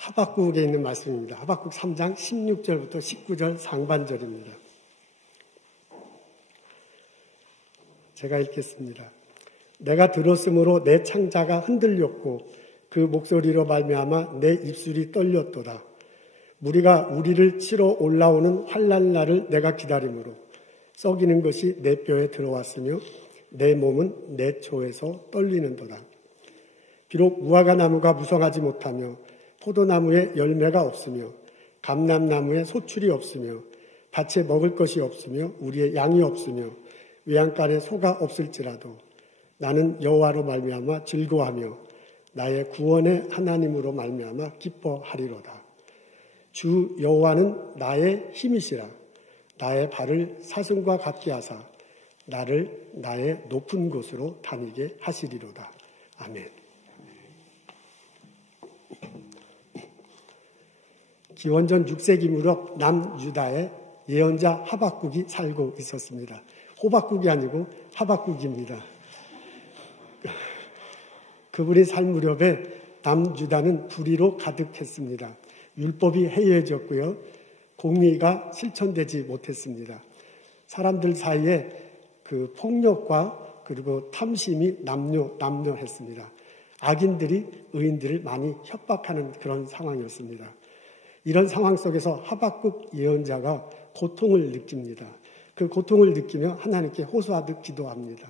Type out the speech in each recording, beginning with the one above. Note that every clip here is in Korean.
하박국에 있는 말씀입니다. 하박국 3장 16절부터 19절 상반절입니다. 제가 읽겠습니다. 내가 들었으므로 내 창자가 흔들렸고 그 목소리로 말미암아 내 입술이 떨렸도다. 무리가 우리를 치러 올라오는 환난 날을 내가 기다림으로 썩이는 것이 내 뼈에 들어왔으며 내 몸은 내 초에서 떨리는도다. 비록 무화과 나무가 무성하지 못하며 포도나무에 열매가 없으며 감람나무에 소출이 없으며 밭에 먹을 것이 없으며 우리의 양이 없으며 외양간에 소가 없을지라도 나는 여호와로 말미암아 즐거워하며 나의 구원의 하나님으로 말미암아 기뻐하리로다. 주 여호와는 나의 힘이시라. 나의 발을 사슴과 같게 하사 나를 나의 높은 곳으로 다니게 하시리로다. 아멘. 기원전 6세기 무렵 남유다에 예언자 하박국이 살고 있었습니다. 호박국이 아니고 하박국입니다. 그분이 살 무렵에 남유다는 불의로 가득했습니다. 율법이 해이해졌고요. 공의가 실천되지 못했습니다. 사람들 사이에 그 폭력과 그리고 탐심이 남녀했습니다. 악인들이 의인들을 많이 협박하는 그런 상황이었습니다. 이런 상황 속에서 하박국 예언자가 고통을 느낍니다. 그 고통을 느끼며 하나님께 호소하듯 기도합니다.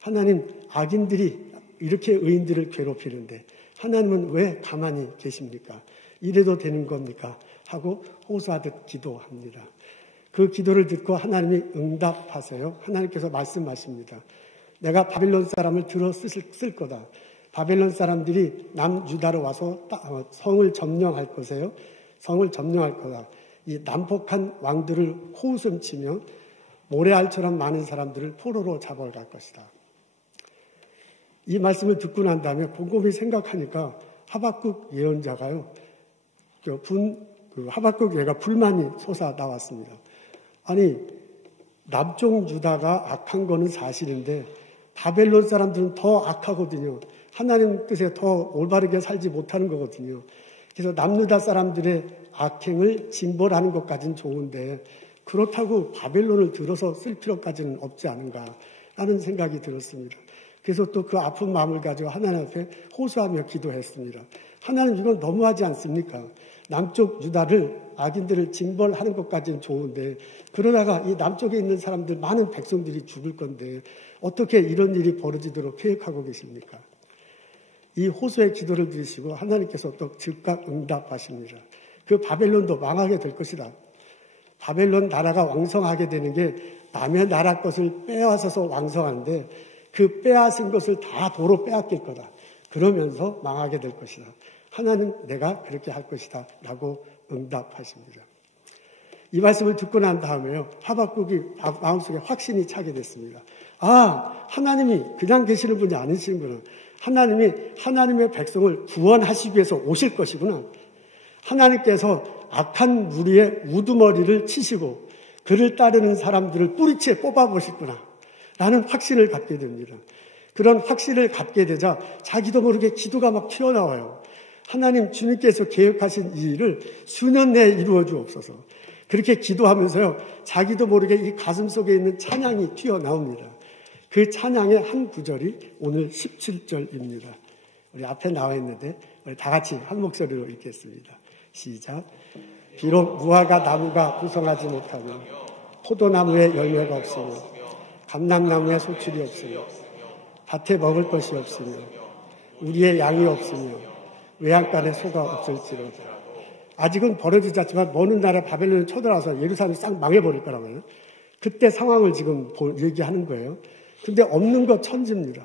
하나님, 악인들이 이렇게 의인들을 괴롭히는데 하나님은 왜 가만히 계십니까? 이래도 되는 겁니까? 하고 호소하듯 기도합니다. 그 기도를 듣고 하나님이 응답하세요. 하나님께서 말씀하십니다. 내가 바벨론 사람을 들어 쓸 거다. 바벨론 사람들이 남유다로 와서 성을 점령할 것이에요. 성을 점령할 거다. 이 난폭한 왕들을 호웃음치며 모래알처럼 많은 사람들을 포로로 잡아갈 것이다. 이 말씀을 듣고 난 다음에 곰곰이 생각하니까 하박국 예언자가요. 하박국 예가 불만이 솟아 나왔습니다. 아니, 남쪽 유다가 악한 거는 사실인데 바벨론 사람들은 더 악하거든요. 하나님 뜻에 더 올바르게 살지 못하는 거거든요. 그래서 남유다 사람들의 악행을 징벌하는 것까지는 좋은데 그렇다고 바벨론을 들어서 쓸 필요까지는 없지 않은가라는 생각이 들었습니다. 그래서 또 그 아픈 마음을 가지고 하나님 앞에 호소하며 기도했습니다. 하나님, 이건 너무하지 않습니까? 남쪽 유다를 악인들을 징벌하는 것까지는 좋은데 그러다가 이 남쪽에 있는 사람들 많은 백성들이 죽을 건데 어떻게 이런 일이 벌어지도록 계획하고 계십니까? 이 호소의 기도를 들으시고 하나님께서 또 즉각 응답하십니다. 그 바벨론도 망하게 될 것이다. 바벨론 나라가 왕성하게 되는 게 남의 나라 것을 빼앗아서 왕성한데 그 빼앗은 것을 다 도로 빼앗길 거다. 그러면서 망하게 될 것이다. 하나님, 내가 그렇게 할 것이다. 라고 응답하십니다. 이 말씀을 듣고 난 다음에요. 하박국이 마음속에 확신이 차게 됐습니다. 아, 하나님이 그냥 계시는 분이 아니시는구나. 하나님이 하나님의 백성을 구원하시기 위해서 오실 것이구나. 하나님께서 악한 무리의 우두머리를 치시고 그를 따르는 사람들을 뿌리채 뽑아보실구나. 라는 확신을 갖게 됩니다. 그런 확신을 갖게 되자 자기도 모르게 기도가 막 튀어나와요. 하나님, 주님께서 계획하신 이 일을 수년 내에 이루어 주옵소서. 그렇게 기도하면서요, 자기도 모르게 이 가슴 속에 있는 찬양이 튀어나옵니다. 그 찬양의 한 구절이 오늘 17절입니다. 우리 앞에 나와 있는데 우리 다 같이 한 목소리로 읽겠습니다. 시작. 비록 무화과 나무가 무성하지 못하며 포도나무에 열매가 없으며 감람나무에 소출이 없으며 밭에 먹을 것이 없으며 우리의 양이 없으며 외양간에 소가 없을지로다. 아직은 벌어지지 않지만 먼 나라 바벨론에 쳐들어와서 예루살렘이 싹 망해버릴 거라고요. 그때 상황을 지금 얘기하는 거예요. 근데 없는 것 천지입니다.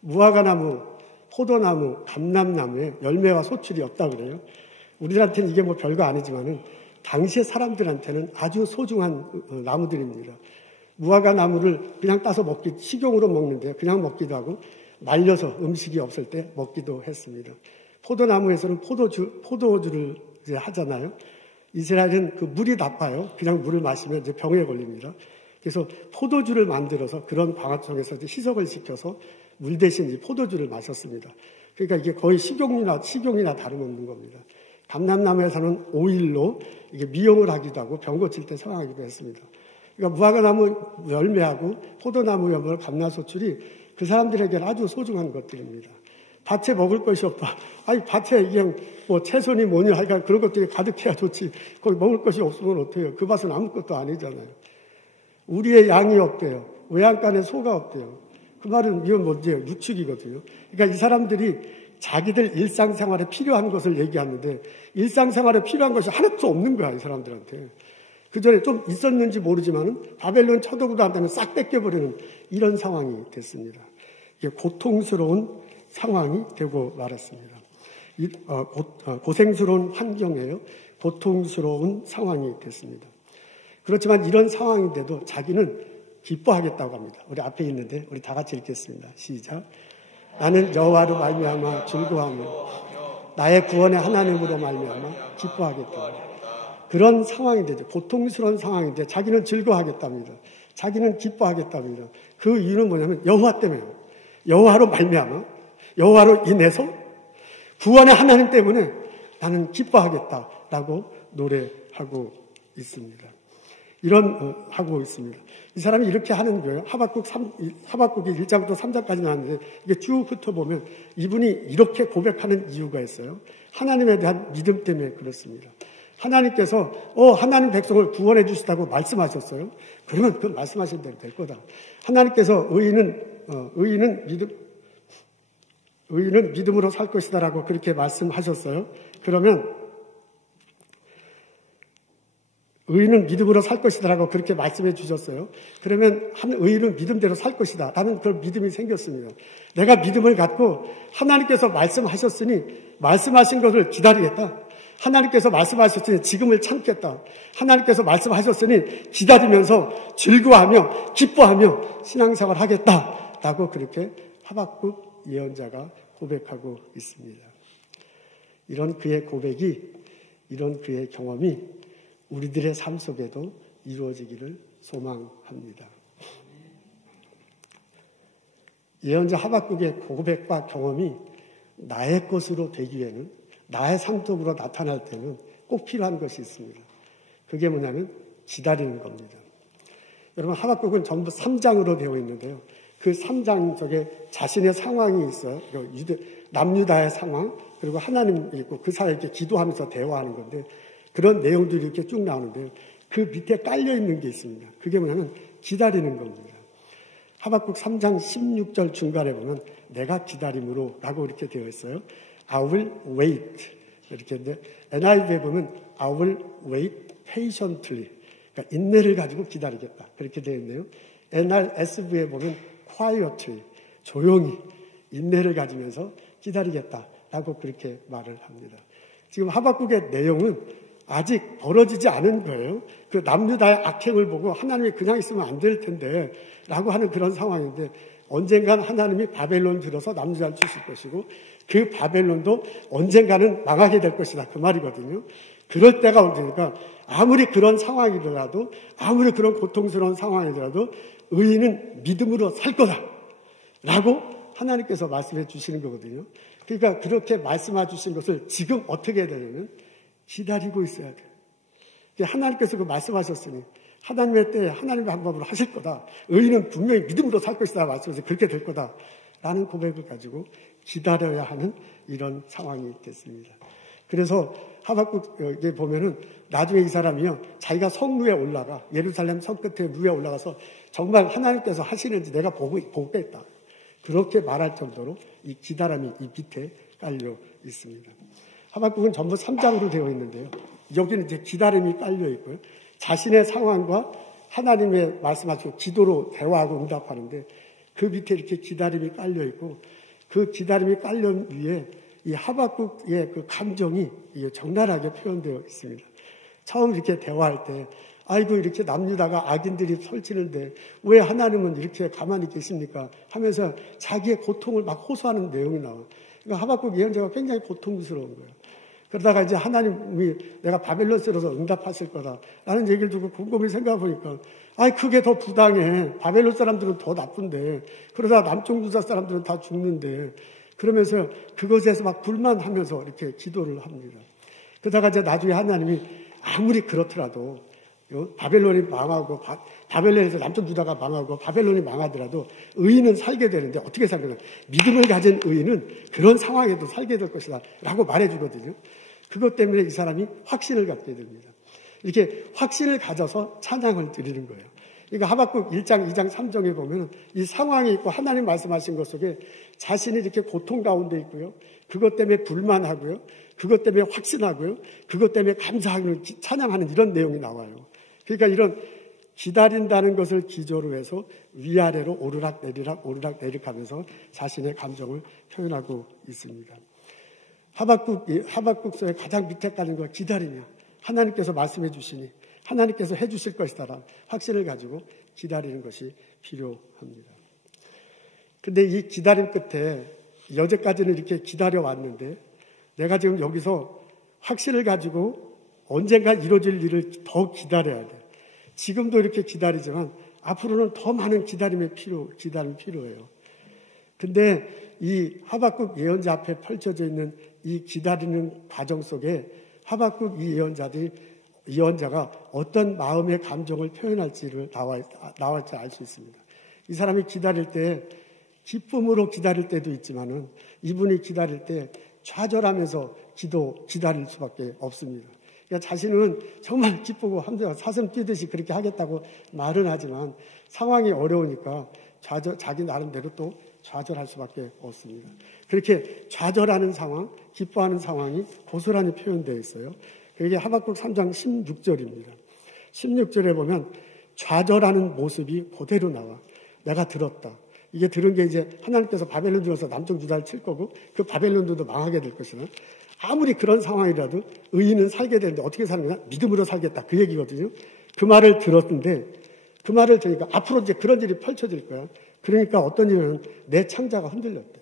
무화과나무, 포도나무, 감람나무에 열매와 소출이 없다 그래요. 우리한테는 이게 뭐 별거 아니지만은 당시의 사람들한테는 아주 소중한 나무들입니다. 무화과 나무를 그냥 따서 식용으로 먹는데 그냥 먹기도 하고 말려서 음식이 없을 때 먹기도 했습니다. 포도나무에서는 포도주를 이제 하잖아요. 이스라엘은 그 물이 나빠요. 그냥 물을 마시면 이제 병에 걸립니다. 그래서 포도주를 만들어서 그런 광합성에서 이제 희석을 시켜서 물 대신 이 포도주를 마셨습니다. 그러니까 이게 거의 식용이나 다름없는 겁니다. 감람나무에서는 오일로 이게 미용을 하기도 하고 병 고칠 때 사용하기도 했습니다. 그러니까 무화과나무 열매하고 포도나무 열매, 감나소출이 그 사람들에게는 아주 소중한 것들입니다. 밭에 먹을 것이 없다. 아니, 밭에 그냥 뭐 채소니 뭐니 하니까 그런 것들이 가득해야 좋지. 거기 먹을 것이 없으면 어때요? 그 밭은 아무것도 아니잖아요. 우리의 양이 없대요. 외양간에 소가 없대요. 그 말은 이건 뭔지요? 유축이거든요. 그러니까 이 사람들이 자기들 일상생활에 필요한 것을 얘기하는데 일상생활에 필요한 것이 하나도 없는 거야, 이 사람들한테. 그 전에 좀 있었는지 모르지만은 바벨론 쳐도구도 안 되면 싹 뺏겨버리는 이런 상황이 됐습니다. 이게 고통스러운 상황이 되고 말았습니다. 고생스러운 환경이에요. 고통스러운 상황이 됐습니다. 그렇지만 이런 상황인데도 자기는 기뻐하겠다고 합니다. 우리 앞에 있는데 우리 다 같이 읽겠습니다. 시작. 나는 여호와로 말미암아 즐거워하며 나의 구원의 하나님으로 말미암아 기뻐하겠다. 그런 상황이 되죠. 고통스러운 상황인데 자기는 즐거워하겠답니다. 자기는 기뻐하겠답니다. 그 이유는 뭐냐면 여호와 때문에요. 여호와로 말미암아 여호와로 인해서 구원의 하나님 때문에 나는 기뻐하겠다라고 노래하고 있습니다. 하고 있습니다. 이 사람이 이렇게 하는 거예요. 하박국이 1장부터 3장까지 나왔는데 이게 쭉 훑어보면 이분이 이렇게 고백하는 이유가 있어요. 하나님에 대한 믿음 때문에 그렇습니다. 하나님께서 하나님 백성을 구원해 주시다고 말씀하셨어요. 그러면 그 말씀하신 대로 될 거다. 하나님께서 의인은 믿음으로 살 것이다라고 그렇게 말씀하셨어요. 그러면 의인은 믿음으로 살 것이다라고 그렇게 말씀해 주셨어요. 그러면 한 의인은 믿음대로 살 것이다 라는 그런 믿음이 생겼습니다. 내가 믿음을 갖고 하나님께서 말씀하셨으니 말씀하신 것을 기다리겠다. 하나님께서 말씀하셨으니 지금을 참겠다. 하나님께서 말씀하셨으니 기다리면서 즐거워하며 기뻐하며 신앙생활 하겠다라고 그렇게 하박국 예언자가 고백하고 있습니다. 이런 그의 고백이, 이런 그의 경험이 우리들의 삶 속에도 이루어지기를 소망합니다. 예언자 하박국의 고백과 경험이 나의 것으로 되기에는, 나의 삶 속으로 나타날 때는 꼭 필요한 것이 있습니다. 그게 뭐냐면 기다리는 겁니다. 여러분, 하박국은 전부 3장으로 되어 있는데요. 그 3장 속에 자신의 상황이 있어요. 남유다의 상황, 그리고 하나님 있고 그 사이에 이렇게 기도하면서 대화하는 건데, 그런 내용들이 이렇게 쭉 나오는데요. 그 밑에 깔려 있는 게 있습니다. 그게 뭐냐면 기다리는 겁니다. 하박국 3장 16절 중간에 보면 내가 기다림으로 라고 이렇게 되어 있어요. I will wait. 이렇게 했는데 NIV에 보면 I will wait patiently. 그러니까 인내를 가지고 기다리겠다. 그렇게 되어 있네요. NRSV에 보면 quietly. 조용히 인내를 가지면서 기다리겠다라고 그렇게 말을 합니다. 지금 하박국의 내용은 아직 벌어지지 않은 거예요. 그 남유다의 악행을 보고 하나님이 그냥 있으면 안 될 텐데 라고 하는 그런 상황인데, 언젠간 하나님이 바벨론 들어서 남유다를 주실 것이고 그 바벨론도 언젠가는 망하게 될 것이다, 그 말이거든요. 그럴 때가 오니까 아무리 그런 상황이더라도, 아무리 그런 고통스러운 상황이더라도 의인은 믿음으로 살 거다 라고 하나님께서 말씀해 주시는 거거든요. 그러니까 그렇게 말씀해 주신 것을 지금 어떻게 해야 되냐면 기다리고 있어야 돼요. 하나님께서 그 말씀하셨으니 하나님의 때에 하나님의 방법으로 하실 거다. 의인은 분명히 믿음으로 살 것이다 말씀해서 그렇게 될 거다 라는 고백을 가지고 기다려야 하는 이런 상황이 됐습니다. 그래서 하박국에 보면은 나중에 이 사람이요, 자기가 성 위에 올라가, 예루살렘 성 끝에 위에 올라가서 정말 하나님께서 하시는지 내가 보겠다, 그렇게 말할 정도로 이 기다림이 이 밑에 깔려 있습니다. 하박국은 전부 3장으로 되어 있는데요. 여기는 이제 기다림이 깔려 있고요. 자신의 상황과 하나님의 말씀하시고 기도로 대화하고 응답하는데 그 밑에 이렇게 기다림이 깔려 있고, 그 기다림이 깔려 위에 이 하박국의 그 감정이 적나라하게 표현되어 있습니다. 처음 이렇게 대화할 때, 아이고 이렇게 남유다가 악인들이 설치는데 왜 하나님은 이렇게 가만히 계십니까? 하면서 자기의 고통을 막 호소하는 내용이 나와요. 그러니까 하박국 예언자가 굉장히 고통스러운 거예요. 그러다가 이제 하나님이 내가 바벨론 쓰러서 응답하실 거다라는 얘기를 듣고 곰곰이 생각해 보니까, 그게 더 부당해. 바벨론 사람들은 더 나쁜데, 그러다 남쪽 유다 사람들은 다 죽는데, 그러면서 그것에서 막 불만하면서 이렇게 기도를 합니다. 그러다가 이제 나중에 하나님이 아무리 그렇더라도 바벨론이 망하고 바벨론에서 남쪽 유다가 망하고 바벨론이 망하더라도 의인은 살게 되는데 어떻게 살거나 믿음을 가진 의인은 그런 상황에도 살게 될 것이다 라고 말해주거든요. 그것 때문에 이 사람이 확신을 갖게 됩니다. 이렇게 확신을 가져서 찬양을 드리는 거예요. 그러니까 하박국 1장, 2장, 3장에 보면 이 상황이 있고 하나님 말씀하신 것 속에 자신이 이렇게 고통 가운데 있고요. 그것 때문에 불만하고요. 그것 때문에 확신하고요. 그것 때문에 감사하고 찬양하는 이런 내용이 나와요. 그러니까 이런 기다린다는 것을 기조로 해서 위아래로 오르락 내리락 오르락 내리락 하면서 자신의 감정을 표현하고 있습니다. 하박국서의 가장 밑에 가는 거 기다리냐. 하나님께서 말씀해 주시니 하나님께서 해 주실 것이다라는 확신을 가지고 기다리는 것이 필요합니다. 근데 이 기다림 끝에 여태까지는 이렇게 기다려왔는데 내가 지금 여기서 확신을 가지고 언젠가 이루어질 일을 더 기다려야 돼. 지금도 이렇게 기다리지만 앞으로는 더 많은 기다림이 필요해요. 근데 이 하박국 예언자 앞에 펼쳐져 있는 이 기다리는 과정 속에 하박국 이 예언자가 어떤 마음의 감정을 표현할지를 나올지 알 수 있습니다. 이 사람이 기다릴 때 기쁨으로 기다릴 때도 있지만은 이분이 기다릴 때 좌절하면서 기다릴 수밖에 없습니다. 그러니까 자신은 정말 기쁘고 함대가 사슴 뛰듯이 그렇게 하겠다고 말은 하지만 상황이 어려우니까 자기 나름대로 또 좌절할 수밖에 없습니다. 그렇게 좌절하는 상황, 기뻐하는 상황이 고스란히 표현되어 있어요. 그게 하박국 3장 16절입니다. 16절에 보면 좌절하는 모습이 그대로 나와. 내가 들었다. 이게 들은 게 이제 하나님께서 바벨론 중에서 남쪽 유다를 칠 거고 그 바벨론도 망하게 될 것이나 아무리 그런 상황이라도 의인은 살게 되는데 어떻게 사는 거냐? 믿음으로 살겠다. 그 얘기거든요. 그 말을 들었는데 그 말을 들으니까 앞으로 이제 그런 일이 펼쳐질 거야. 그러니까 어떤 일은 내 창자가 흔들렸대.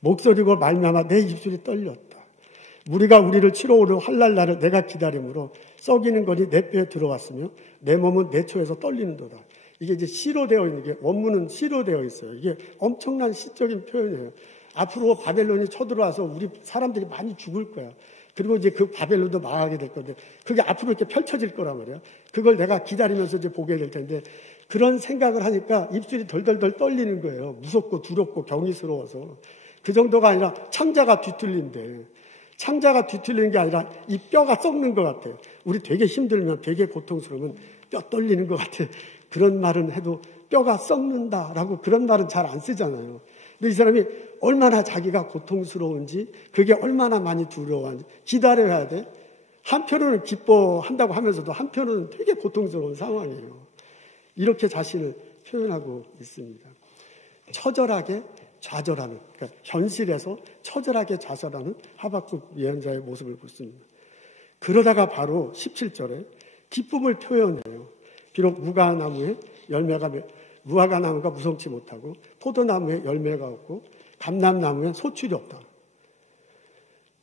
목소리고 말미암아 내 입술이 떨렸다. 무리가 우리를 치러 오를 환날 날을 내가 기다림으로 썩이는 것이 내 뼈에 들어왔으며 내 몸은 내 초에서 떨리는도다. 이게 이제 시로 되어 있는 게 원문은 시로 되어 있어요. 이게 엄청난 시적인 표현이에요. 앞으로 바벨론이 쳐들어와서 우리 사람들이 많이 죽을 거야. 그리고 이제 그 바벨론도 망하게 될 건데 그게 앞으로 이렇게 펼쳐질 거란 말이야. 그걸 내가 기다리면서 이제 보게 될 텐데 그런 생각을 하니까 입술이 덜덜덜 떨리는 거예요. 무섭고 두렵고 경이스러워서. 그 정도가 아니라 창자가 뒤틀린데 창자가 뒤틀리는 게 아니라 이 뼈가 썩는 것 같아요. 우리 되게 힘들면 되게 고통스러우면 뼈 떨리는 것 같아. 그런 말은 해도 뼈가 썩는다라고 그런 말은 잘 안 쓰잖아요. 근데 이 사람이 얼마나 자기가 고통스러운지 그게 얼마나 많이 두려워한지 기다려야 돼. 한편으로는 기뻐한다고 하면서도 한편으로는 되게 고통스러운 상황이에요. 이렇게 자신을 표현하고 있습니다. 처절하게 좌절하는, 그러니까 현실에서 처절하게 좌절하는 하박국 예언자의 모습을 보습니다. 그러다가 바로 17절에 기쁨을 표현해요. 비록 무화과나무가 무성치 못하고 포도나무에 열매가 없고 감람나무에 소출이 없다.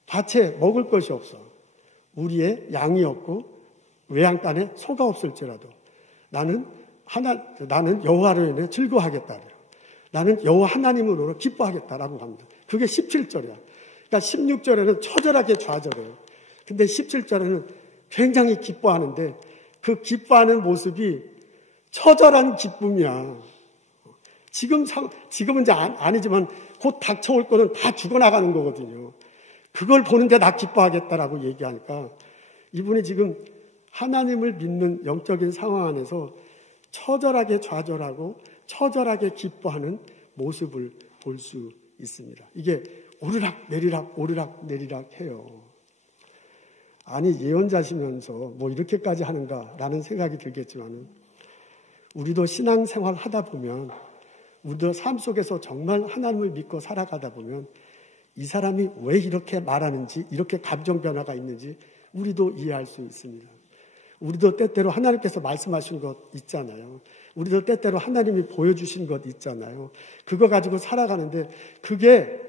밭에 먹을 것이 없어. 우리의 양이 없고 외양간에 소가 없을지라도 나는 여호와로 인해 즐거워하겠다. 나는 여호와 하나님으로 기뻐하겠다라고 합니다. 그게 17절이야. 그러니까 16절에는 처절하게 좌절해요. 근데 17절에는 굉장히 기뻐하는데 그 기뻐하는 모습이 처절한 기쁨이야. 지금은 이제 아니지만 곧 닥쳐올 거는 다 죽어나가는 거거든요. 그걸 보는데 나 기뻐하겠다라고 얘기하니까 이분이 지금 하나님을 믿는 영적인 상황 안에서 처절하게 좌절하고 처절하게 기뻐하는 모습을 볼 수 있습니다. 이게 오르락 내리락 해요. 아니 예언자시면서 뭐 이렇게까지 하는가라는 생각이 들겠지만 우리도 신앙생활 하다 보면 우리도 삶 속에서 정말 하나님을 믿고 살아가다 보면 이 사람이 왜 이렇게 말하는지 이렇게 감정 변화가 있는지 우리도 이해할 수 있습니다. 우리도 때때로 하나님께서 말씀하신 것 있잖아요. 우리도 때때로 하나님이 보여주신 것 있잖아요. 그거 가지고 살아가는데 그게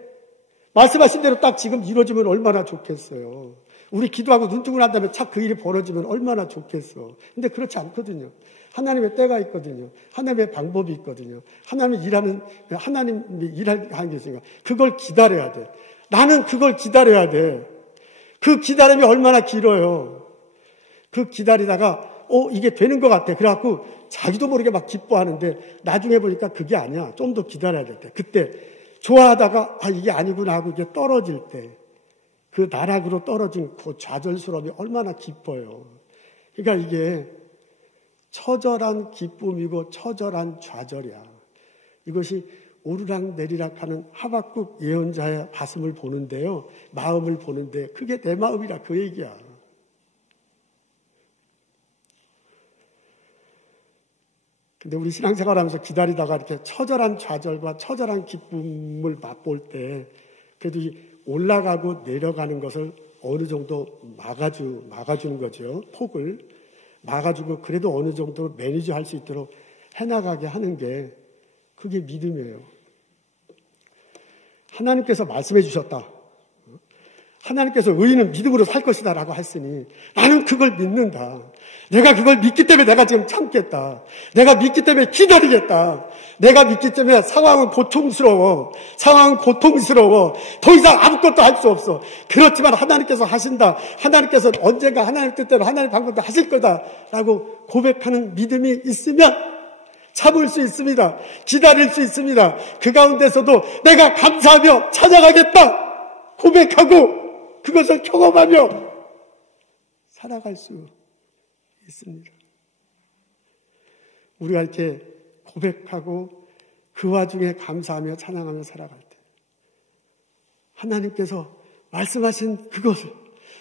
말씀하신 대로 딱 지금 이루어지면 얼마나 좋겠어요. 우리 기도하고 눈뜨고 난 다음에 착 그 일이 벌어지면 얼마나 좋겠어. 근데 그렇지 않거든요. 하나님의 때가 있거든요. 하나님의 방법이 있거든요. 하나님이 일하는 게 있으니까 그걸 기다려야 돼. 나는 그걸 기다려야 돼. 그 기다림이 얼마나 길어요. 그 기다리다가 이게 되는 것 같아. 그래갖고 자기도 모르게 막 기뻐하는데 나중에 보니까 그게 아니야. 좀 더 기다려야 될 때. 그때 좋아하다가 이게 아니구나 하고 이게 떨어질 때, 그 나락으로 떨어진 그 좌절스러움이 얼마나 기뻐요. 그러니까 이게 처절한 기쁨이고 처절한 좌절이야. 이것이 오르락 내리락 하는 하박국 예언자의 가슴을 보는데요. 마음을 보는데 그게 내 마음이라 그 얘기야. 근데 우리 신앙생활 하면서 기다리다가 이렇게 처절한 좌절과 처절한 기쁨을 맛볼 때 그래도 이 올라가고 내려가는 것을 어느 정도 막아주는 거죠. 폭을 막아주고 그래도 어느 정도 매니저할 수 있도록 해나가게 하는 게 그게 믿음이에요. 하나님께서 말씀해 주셨다. 하나님께서 의인은 믿음으로 살 것이다 라고 했으니 나는 그걸 믿는다. 내가 그걸 믿기 때문에 내가 지금 참겠다. 내가 믿기 때문에 기다리겠다. 내가 믿기 때문에 상황은 고통스러워. 더 이상 아무것도 할 수 없어. 그렇지만 하나님께서 하신다. 하나님께서 언젠가 하나님 뜻대로 하나님 방법대로 하실 거다 라고 고백하는 믿음이 있으면 참을 수 있습니다. 기다릴 수 있습니다. 그 가운데서도 내가 감사하며 찬양하겠다 고백하고 그것을 경험하며 살아갈 수 있습니다. 우리가 이렇게 고백하고 그 와중에 감사하며 찬양하며 살아갈 때 하나님께서 말씀하신 그것을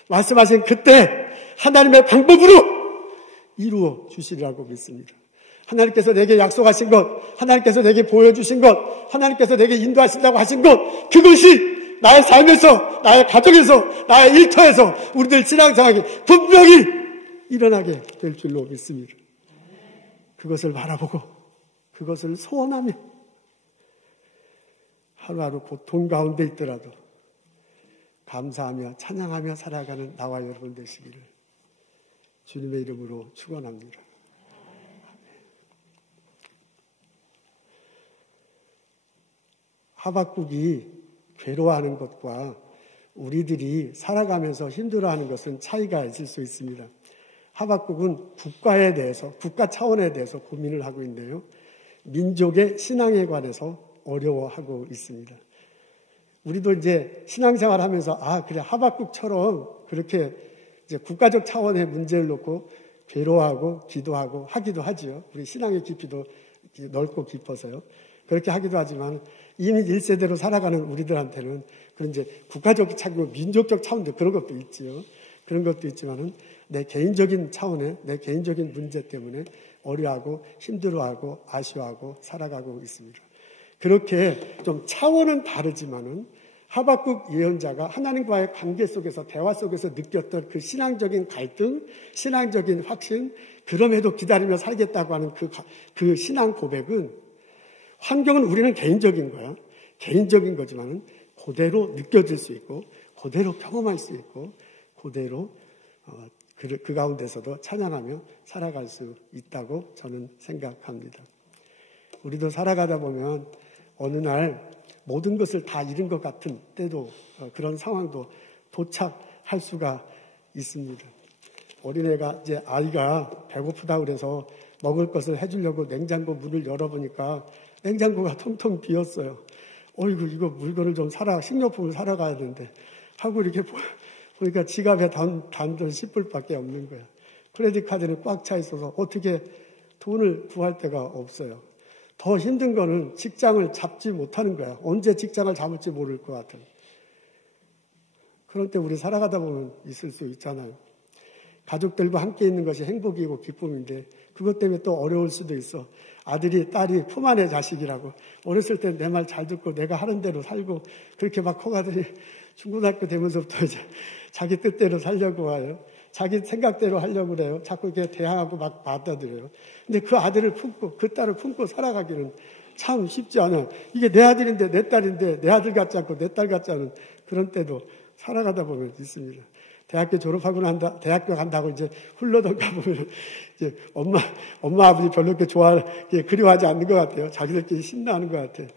말씀하신 그때 하나님의 방법으로 이루어 주시리라고 믿습니다. 하나님께서 내게 약속하신 것, 하나님께서 내게 보여주신 것, 하나님께서 내게 인도하신다고 하신 것, 그것이 나의 삶에서, 나의 가정에서, 나의 일터에서 우리들 신앙생활이 분명히 일어나게 될 줄로 믿습니다. 그것을 바라보고 그것을 소원하며 하루하루 고통 가운데 있더라도 감사하며 찬양하며 살아가는 나와 여러분 되시기를 주님의 이름으로 축원합니다. 하박국이 괴로워하는 것과 우리들이 살아가면서 힘들어하는 것은 차이가 있을 수 있습니다. 하박국은 국가에 대해서, 국가 차원에 대해서 고민을 하고 있는데요. 민족의 신앙에 관해서 어려워하고 있습니다. 우리도 이제 신앙생활 하면서, 그래, 하박국처럼 그렇게 이제 국가적 차원의 문제를 놓고 괴로워하고 기도하고 하기도 하지요. 우리 신앙의 깊이도 넓고 깊어서요. 그렇게 하기도 하지만 이미 1세대로 살아가는 우리들한테는 그런 이제 국가적 차원이고 민족적 차원도 그런 것도 있지요. 그런 것도 있지만은 내 개인적인 차원에 내 개인적인 문제 때문에 어려워하고 힘들어하고 아쉬워하고 살아가고 있습니다. 그렇게 좀 차원은 다르지만은 하박국 예언자가 하나님과의 관계 속에서 대화 속에서 느꼈던 그 신앙적인 갈등, 신앙적인 확신, 그럼에도 기다리며 살겠다고 하는 그 신앙 고백은 환경은 우리는 개인적인 거야. 개인적인 거지만은 그대로 느껴질 수 있고 그대로 경험할 수 있고 그대로 그 가운데서도 찬양하며 살아갈 수 있다고 저는 생각합니다. 우리도 살아가다 보면 어느 날 모든 것을 다 잃은 것 같은 때도 그런 상황도 도착할 수가 있습니다. 어린애가 이제 아이가 배고프다 그래서 먹을 것을 해주려고 냉장고 문을 열어보니까 냉장고가 텅텅 비었어요. 어이구, 이거 물건을 좀 식료품을 사러 가야 되는데 하고 이렇게 보니까 지갑에 단돈 10불밖에 없는 거야. 크레딧 카드는 꽉 차 있어서 어떻게 돈을 구할 데가 없어요. 더 힘든 거는 직장을 잡지 못하는 거야. 언제 직장을 잡을지 모를 것 같은. 그런 때 우리 살아가다 보면 있을 수 있잖아요. 가족들과 함께 있는 것이 행복이고 기쁨인데 그것 때문에 또 어려울 수도 있어. 아들이 딸이 품 안의 자식이라고 어렸을 때 내 말 잘 듣고 내가 하는 대로 살고 그렇게 막 커가더니 중고등학교 되면서부터 이제 자기 뜻대로 살려고 와요. 자기 생각대로 하려고 그래요. 자꾸 이렇게 대항하고 막 받아들여요. 근데 그 아들을 품고 그 딸을 품고 살아가기는 참 쉽지 않아요. 이게 내 아들인데 내 딸인데 내 아들 같지 않고 내 딸 같지 않은 그런 때도 살아가다 보면 있습니다. 대학교 졸업하고 대학교 간다고 이제 흘러던가 보면 이제 엄마 아버지 별로 그렇게 그리워하지 않는 것 같아요. 자기들끼리 신나하는 것 같아요.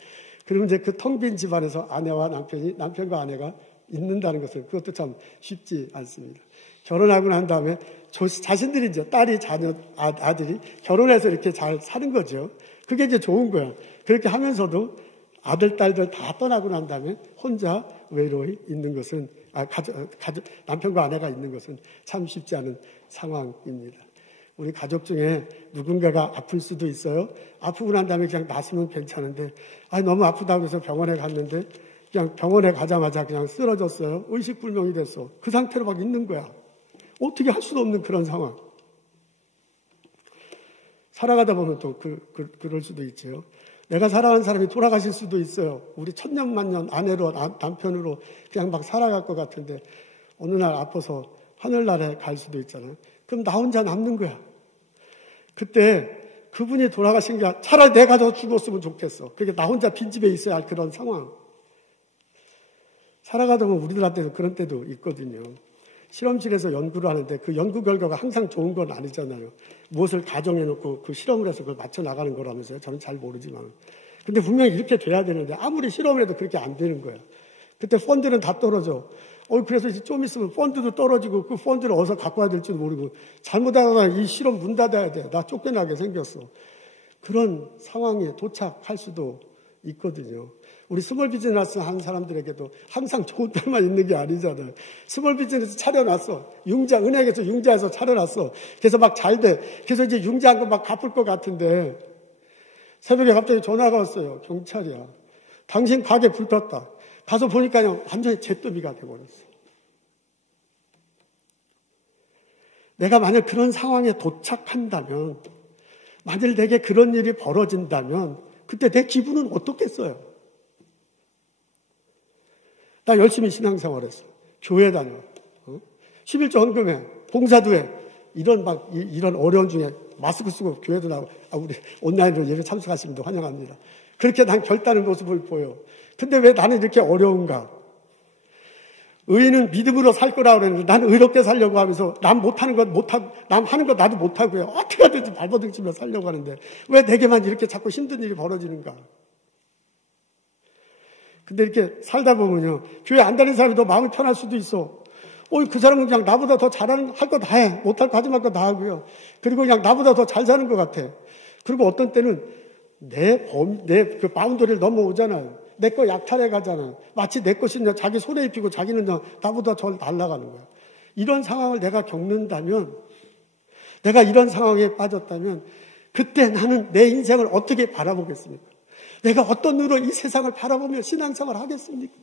그러면 이제 그 텅 빈 집안에서 아내와 남편과 아내가 있는다는 것을 그것도 참 쉽지 않습니다. 결혼하고 난 다음에 자신들이 이제 딸이 자녀 아들이 결혼해서 이렇게 잘 사는 거죠. 그게 이제 좋은 거야. 그렇게 하면서도 아들 딸들 다 떠나고 난 다음에 혼자 외로이 있는 것은 남편과 아내가 있는 것은 참 쉽지 않은 상황입니다. 우리 가족 중에 누군가가 아플 수도 있어요. 아프고 난 다음에 그냥 낫으면 괜찮은데 너무 아프다고 해서 병원에 갔는데 그냥 병원에 가자마자 그냥 쓰러졌어요. 의식불명이 됐어. 그 상태로 막 있는 거야. 어떻게 할 수도 없는 그런 상황. 살아가다 보면 또 그럴 수도 있죠. 내가 사랑하는 사람이 돌아가실 수도 있어요. 우리 천년만년 아내로 남편으로 그냥 막 살아갈 것 같은데 어느 날 아파서 하늘나라에 갈 수도 있잖아요. 그럼 나 혼자 남는 거야. 그때 그분이 돌아가신 게 차라리 내가 더 죽었으면 좋겠어. 그러니까 나 혼자 빈집에 있어야 할 그런 상황. 살아가다 보면 우리들한테도 그런 때도 있거든요. 실험실에서 연구를 하는데 그 연구 결과가 항상 좋은 건 아니잖아요. 무엇을 가정해놓고 그 실험을 해서 그걸 맞춰 나가는 거라면서요. 저는 잘 모르지만. 근데 분명히 이렇게 돼야 되는데 아무리 실험을 해도 그렇게 안 되는 거야. 그때 펀드는 다 떨어져. 그래서 이제 좀 있으면 펀드도 떨어지고 그 펀드를 어디서 갖고 와야 될지도 모르고 잘못하다가 이 실험 문 닫아야 돼. 나 쫓겨나게 생겼어. 그런 상황에 도착할 수도 있거든요. 우리 스몰 비즈니스 하는 사람들에게도 항상 좋은 때만 있는 게 아니잖아요. 스몰 비즈니스 차려놨어. 은행에서 융자해서 차려놨어. 그래서 막 잘 돼. 그래서 이제 융자한 거 막 갚을 것 같은데 새벽에 갑자기 전화가 왔어요. 경찰이야. 당신 가게 불 떴다. 가서 보니까요, 완전히 잿더미가 돼버렸어. 내가 만약 그런 상황에 도착한다면, 만일 내게 그런 일이 벌어진다면, 그때 내 기분은 어떻겠어요? 나 열심히 신앙생활했어. 교회 다녀. 11조 헌금해. 봉사도 해. 이런 어려운 중에 마스크 쓰고 교회도 나오고, 우리 온라인으로 예배 참석하시는 분들 환영합니다. 그렇게 난 결단의 모습을 보여. 근데 왜 나는 이렇게 어려운가? 의인은 믿음으로 살 거라고 그랬는데 나는 의롭게 살려고 하면서 남 못하는 것 못하고, 남 하는 것 나도 못하고요. 어떻게 하든지 발버둥 치며 살려고 하는데 왜 내게만 이렇게 자꾸 힘든 일이 벌어지는가? 근데 이렇게 살다 보면요. 교회 안 다니는 사람이 더 마음이 편할 수도 있어. 그 사람은 그냥 나보다 더 잘하는, 할 거 다 해. 못할 거 하지 말 거 다 하고요. 그리고 그냥 나보다 더 잘 사는 것 같아. 그리고 어떤 때는 내 그 바운더리를 넘어오잖아요. 내 거 약탈해 가잖아요. 마치 내 것이 자기 손에 입히고 자기는 나보다 더 날아가는 거야. 이런 상황을 내가 겪는다면, 내가 이런 상황에 빠졌다면, 그때 나는 내 인생을 어떻게 바라보겠습니까? 내가 어떤 눈으로 이 세상을 바라보며 신앙생활을 하겠습니까?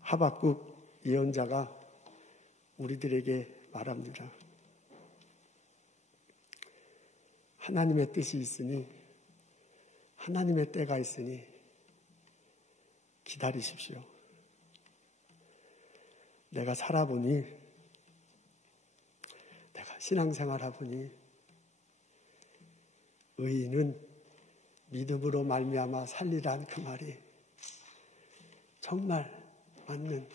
하박국 예언자가 우리들에게 말합니다. 하나님의 뜻이 있으니, 하나님의 때가 있으니 기다리십시오. 내가 살아보니, 내가 신앙생활 하보니 의인은 믿음으로 말미암아 살리란 그 말이 정말 맞는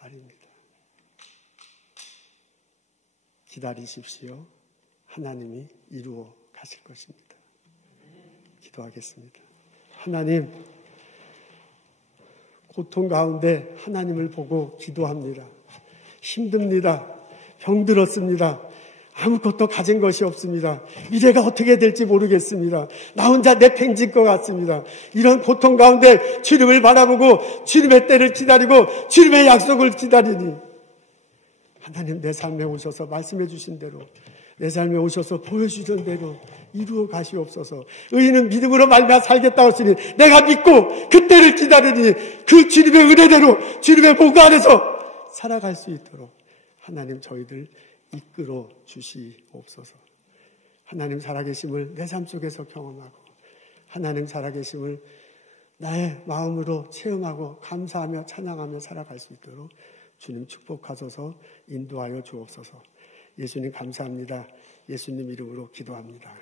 말입니다. 기다리십시오. 하나님이 이루어 가실 것입니다. 기도하겠습니다. 하나님, 고통 가운데 하나님을 보고 기도합니다. 힘듭니다. 병들었습니다. 아무것도 가진 것이 없습니다. 미래가 어떻게 될지 모르겠습니다. 나 혼자 내팽진 것 같습니다. 이런 고통 가운데 주님을 바라보고 주님의 때를 기다리고 주님의 약속을 기다리니 하나님 내 삶에 오셔서 말씀해 주신 대로 내 삶에 오셔서 보여주신 대로 이루어 가시옵소서. 의인은 믿음으로 말미암아 살겠다고 했으니 내가 믿고 그 때를 기다리니 그 주님의 은혜대로 주님의 보고 안에서 살아갈 수 있도록 하나님 저희들 이끌어 주시옵소서. 하나님 살아계심을 내 삶 속에서 경험하고 하나님 살아계심을 나의 마음으로 체험하고 감사하며 찬양하며 살아갈 수 있도록 주님 축복하소서. 인도하여 주옵소서. 예수님 감사합니다. 예수님 이름으로 기도합니다.